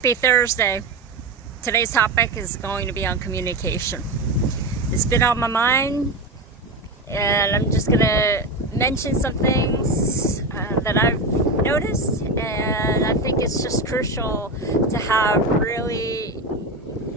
Happy Thursday. Today's topic is going to be on communication. It's been on my mind, and I'm just going to mention some things that I've noticed, and I think it's just crucial to have really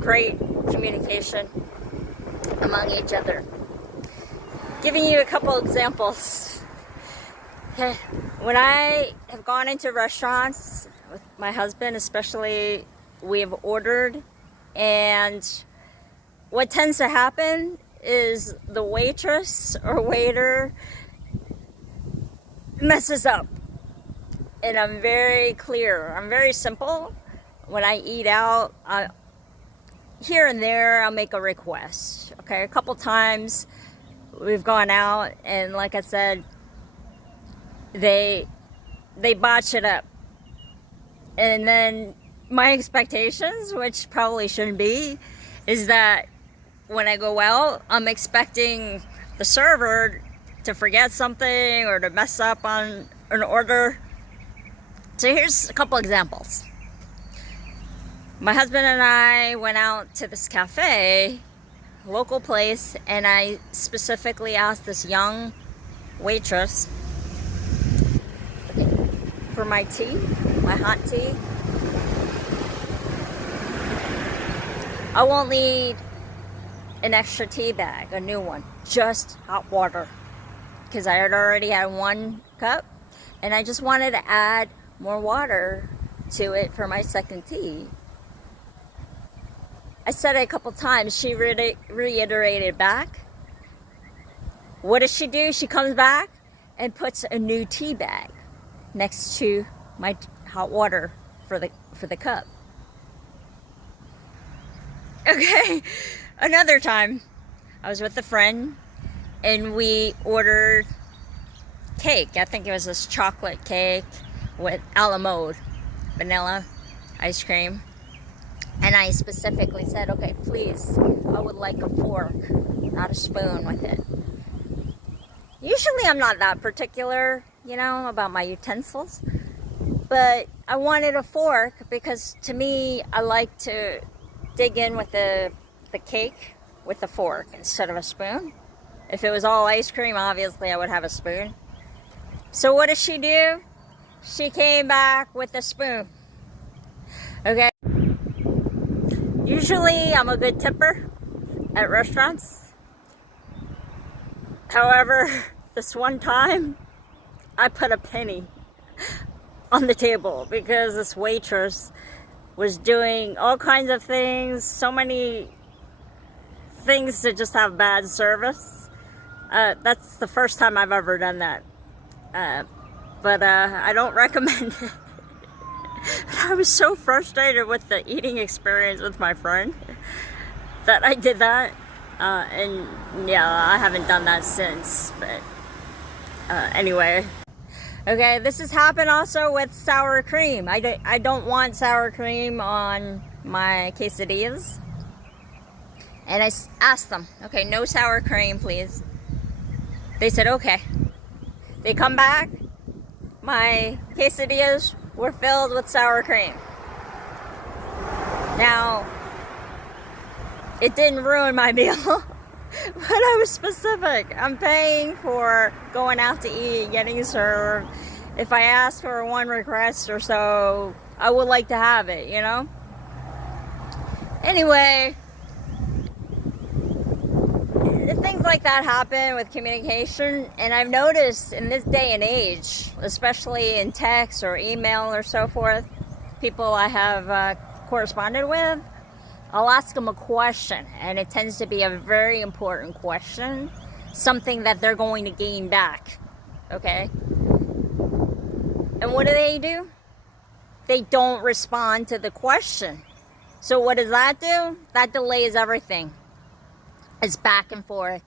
great communication among each other. Giving you a couple examples. When I have gone into restaurants with my husband, especially, we have ordered, and what tends to happen is the waitress or waiter messes up. And I'm very clear. I'm very simple. When I eat out, here and there, I'll make a request. Okay, a couple times we've gone out, and like I said, they botch it up. And then my expectations, which probably shouldn't be, is that when I go out, I'm expecting the server to forget something or to mess up on an order. So here's a couple examples. My husband and I went out to this cafe, local place, and I specifically asked this young waitress for my tea, my hot tea. I won't need an extra tea bag, a new one, just hot water, because I had already had one cup, and I just wanted to add more water to it for my second tea. I said it a couple times. She reiterated back. What does she do? She comes back and puts a new tea bag next to my hot water for the cup. Okay, another time I was with a friend and we ordered cake. I think it was this chocolate cake with a la mode, vanilla ice cream. And I specifically said, okay, please, I would like a fork, not a spoon with it. Usually I'm not that particular, about my utensils. But I wanted a fork because, to me, I like to dig in with the cake with a fork instead of a spoon. If it was all ice cream, obviously I would have a spoon. So what does she do? She came back with a spoon. Okay? Usually I'm a good tipper at restaurants. However, this one time, I put a penny on the table because this waitress was doing all kinds of things, so many things to just have bad service. That's the first time I've ever done that. But I don't recommend it. I was so frustrated with the eating experience with my friend that I did that. And yeah, I haven't done that since, but anyway. Okay, this has happened also with sour cream. I don't want sour cream on my quesadillas. And I asked them, okay, no sour cream, please. They said, okay. They come back, my quesadillas were filled with sour cream. Now, it didn't ruin my meal, but I was specific. I'm paying for going out to eat, getting served. If I ask for one request or so, I would like to have it, Anyway, things like that happen with communication, and I've noticed in this day and age, especially in text or email or so forth, people I have corresponded with, I'll ask them a question, and it tends to be a very important question, something that they're going to gain back, okay? And what do? They don't respond to the question. So what does that do? That delays everything. It's back and forth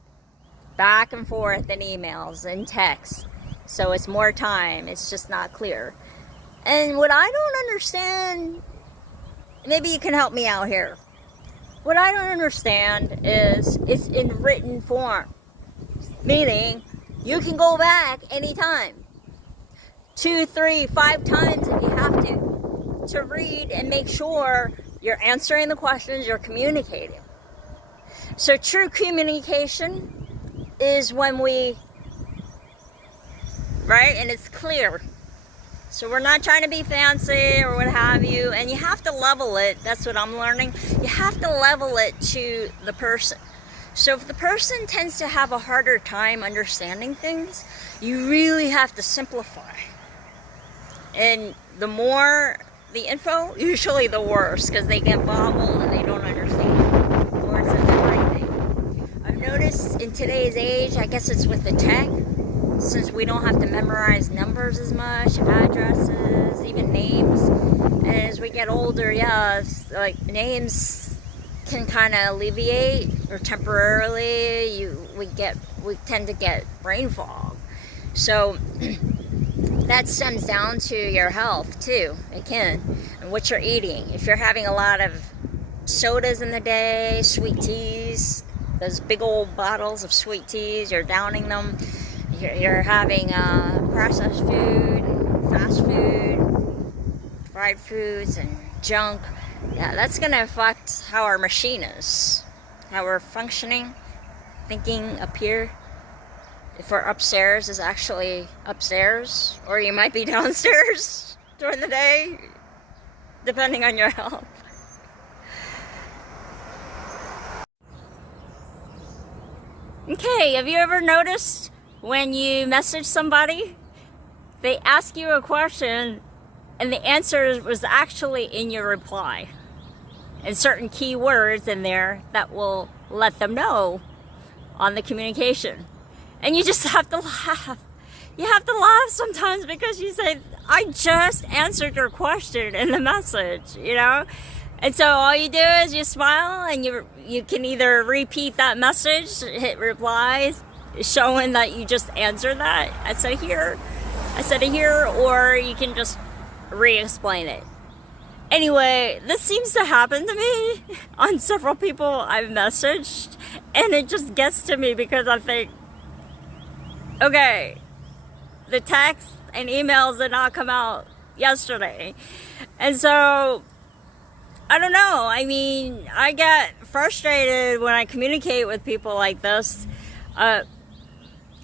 in emails and texts. So it's more time. It's just not clear. And what I don't understand, maybe you can help me out here. What I don't understand is it's in written form. Meaning, you can go back anytime. 2, 3, 5 times if you have to. to read and make sure you're answering the questions, you're communicating. So true communication is when we, right, and it's clear. So we're not trying to be fancy or what have you, and you have to level it. That's what I'm learning. You have to level it to the person. So if the person tends to have a harder time understanding things, you really have to simplify. And the more the info, usually the worse, because they get boggled and they don't understand. Or it's everything. I've noticed in today's age, I guess it's with the tech, since we don't have to memorize numbers as much, addresses, even names. And as we get older, yeah, it's like names can kind of alleviate, or temporarily we tend to get brain fog. So that stems down to your health too. It can, and what you're eating. If you're having a lot of sodas in the day, sweet teas, those big old bottles of sweet teas, you're downing them. You're having processed food, fast food, fried foods, and junk. Yeah, that's going to affect how our machine is, how we're functioning, thinking up here. If we're upstairs is actually upstairs, or you might be downstairs during the day, depending on your health. Okay, have you ever noticed when you message somebody, they ask you a question and the answer was actually in your reply, and certain key words in there that will let them know on the communication? And you just have to laugh. You have to laugh sometimes because you say, I just answered your question in the message, you know? And so all you do is you smile, and you can either repeat that message, hit replies, showing that you just answered that. I said it here, or you can just re-explain it. Anyway, this seems to happen to me on several people I've messaged, and it just gets to me because I think, okay, the texts and emails did not come out yesterday. And so, I don't know. I mean, I get frustrated when I communicate with people like this,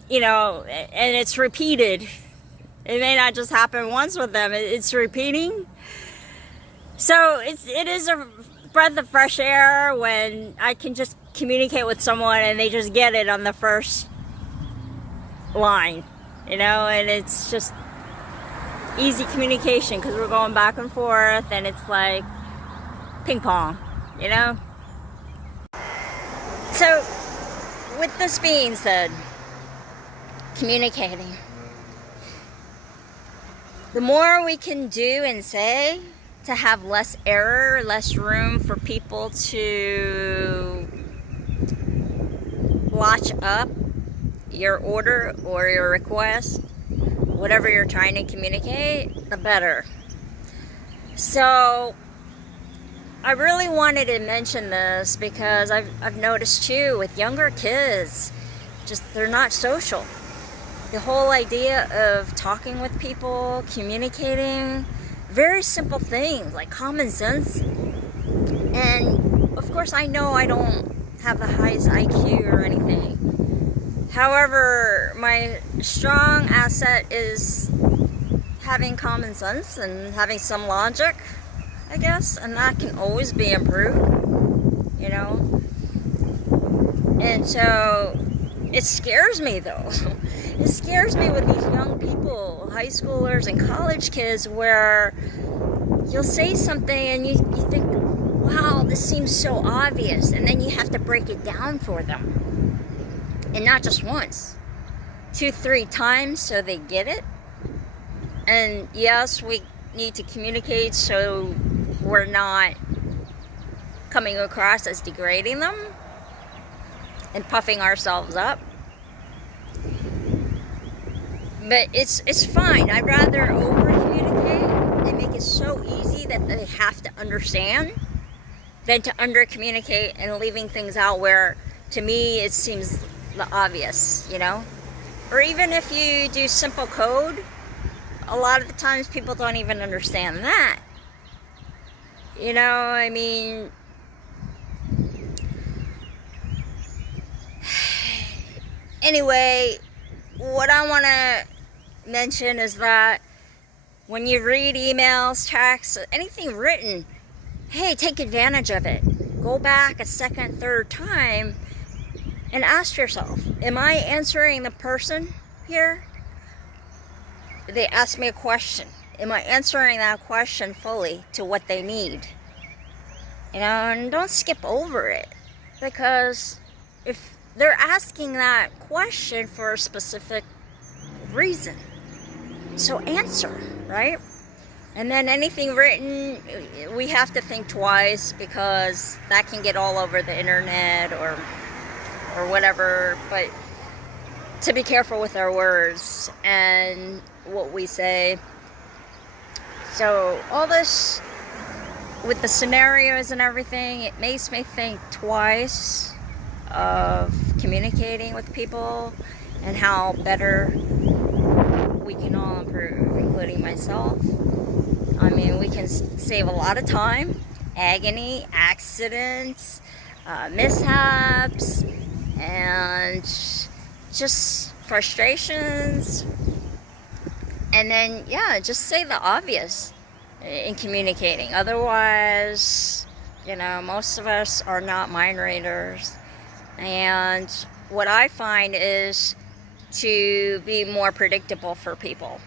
you know, and it's repeated. It may not just happen once with them, it's repeating. So it is a breath of fresh air when I can just communicate with someone and they just get it on the first line, you know, and it's just easy communication because we're going back and forth, and it's like ping pong, you know. So with this being said, communicating, the more we can do and say to have less error, less room for people to blotch up your order or your request, whatever you're trying to communicate, the better. So I really wanted to mention this because I've noticed too with younger kids, just they're not social. The whole idea of talking with people, communicating, very simple things like common sense. And of course I know I don't have the highest IQ or anything. However, my strong asset is having common sense and having some logic, I guess, and that can always be improved, you know. And so it scares me though. It scares me with these young people, high schoolers and college kids, where you'll say something and you think, wow, this seems so obvious, and then you have to break it down for them. And not just once, 2-3 times so they get it. And yes, we need to communicate so we're not coming across as degrading them and puffing ourselves up. But it's fine. I'd rather over-communicate and make it so easy that they have to understand than to under-communicate and leaving things out where, to me, it seems the obvious, you know. Or even if you do simple code, a lot of the times people don't even understand that. You know, I mean, anyway, what I want to mention is that when you read emails, texts, anything written, hey, take advantage of it. Go back a second, third time and ask yourself, am I answering the person here? They ask me a question. Am I answering that question fully to what they need? You know, and don't skip over it, because if they're asking that question for a specific reason, so answer, right? And then anything written, we have to think twice, because that can get all over the internet or whatever. But to be careful with our words and what we say. So all this with the scenarios and everything, it makes me think twice of communicating with people and how better we can all improve, including myself. I mean, we can save a lot of time, agony, accidents, mishaps, and just frustrations. And then, yeah, just say the obvious in communicating. Otherwise, you know, most of us are not mind readers. And what I find is to be more predictable for people.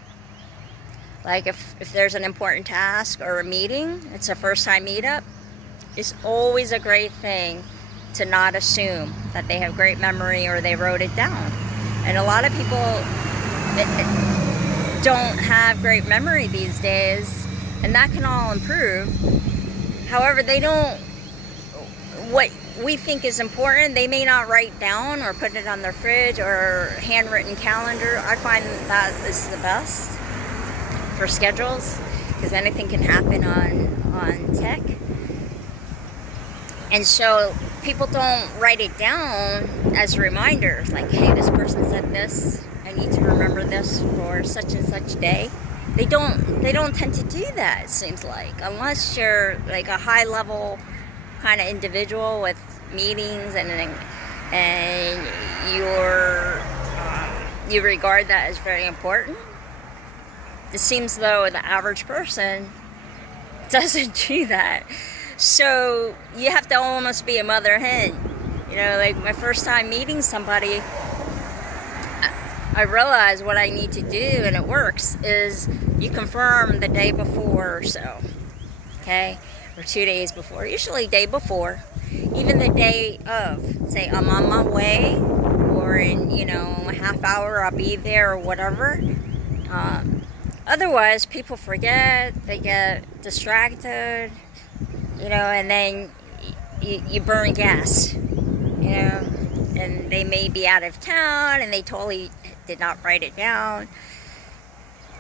Like if there's an important task or a meeting, it's a first time meetup, it's always a great thing to not assume that they have great memory or they wrote it down. And a lot of people don't have great memory these days, and that can all improve. However, they don't, what we think is important, they may not write down or put it on their fridge or handwritten calendar. I find that is the best for schedules, because anything can happen on tech. And so people don't write it down as reminders, like, hey, this person said this, I need to remember this for such and such day. They don't tend to do that, it seems like, unless you're like a high level kind of individual with meetings and you regard that as very important. It seems though the average person doesn't do that. So you have to almost be a mother hen. You know, like my first time meeting somebody, I realized what I need to do, and it works, is you confirm the day before or so, okay? Or 2 days before, usually day before, even the day of. Say I'm on my way, or in, you know, a half hour I'll be there or whatever. Otherwise, people forget, they get distracted, you know, and then you burn gas, you know, and they may be out of town and they totally did not write it down.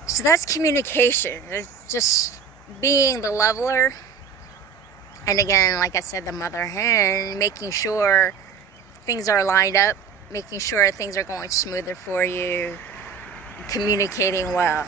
So that's communication. It's just being the leveler. And again, like I said, the mother hen, making sure things are lined up, making sure things are going smoother for you, communicating well.